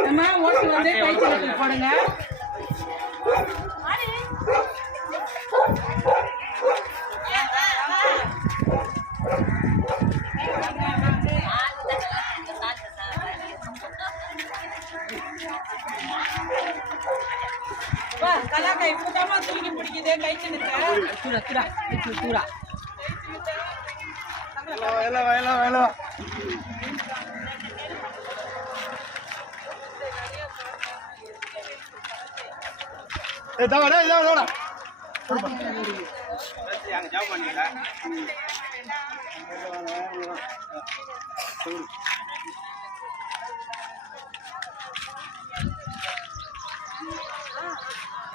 அம்மா ஓட்டு வந்து கை சின்னத்துக்கு போடுங்க. கலாக்கா இப்பதாமா தூக்கி பிடிக்குது கை சின்னத்தை. தூரா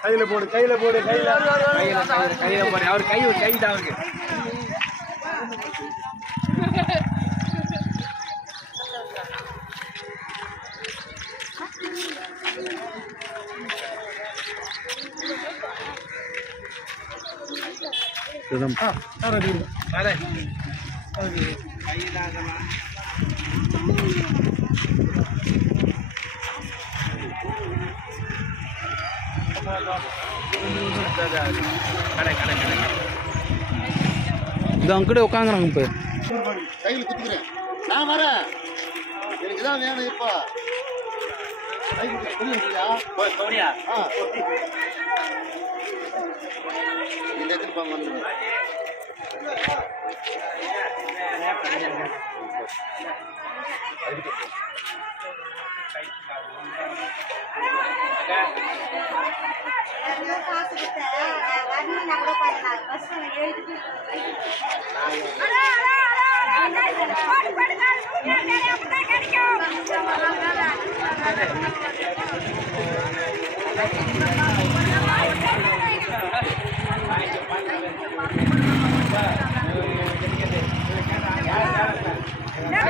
கையில போடு கையில போடு கையில போடு அவர் கை தான் அவருக்கு இது அங்கிட்ட உட்காந்துறாங்க இப்போ கையில் குத்துக்கிறேன் நான் வரேன் எனக்கு தான் வேணும் இப்போ இந்த எதிர்ப்பாங்க வந்துடுவேன்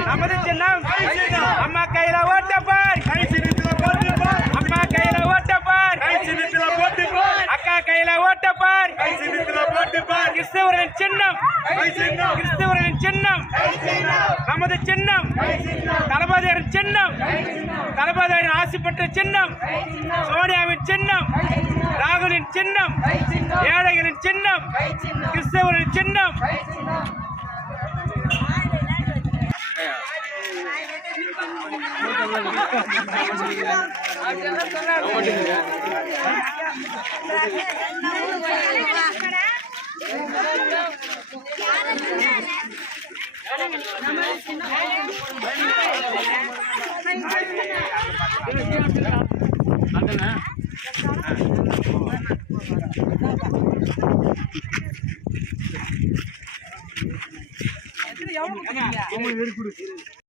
நமது சின்னம் அம்மா கையில ஓட்டப்பார் அம்மா கையில ஓட்டப்பார் அக்கா கையில ஓட்டப்பார் கிறிஸ்தவரின் சின்னம் கிறிஸ்தவரின் சின்னம் நமது சின்னம் தளபதியின் சின்னம் தளபதியின் ஆசி பெற்ற சின்னம் சோனியாவின் சின்னம் ராகுலின் சின்னம் ஏழைகளின் சின்னம் கிறிஸ்தவரின் சின்னம்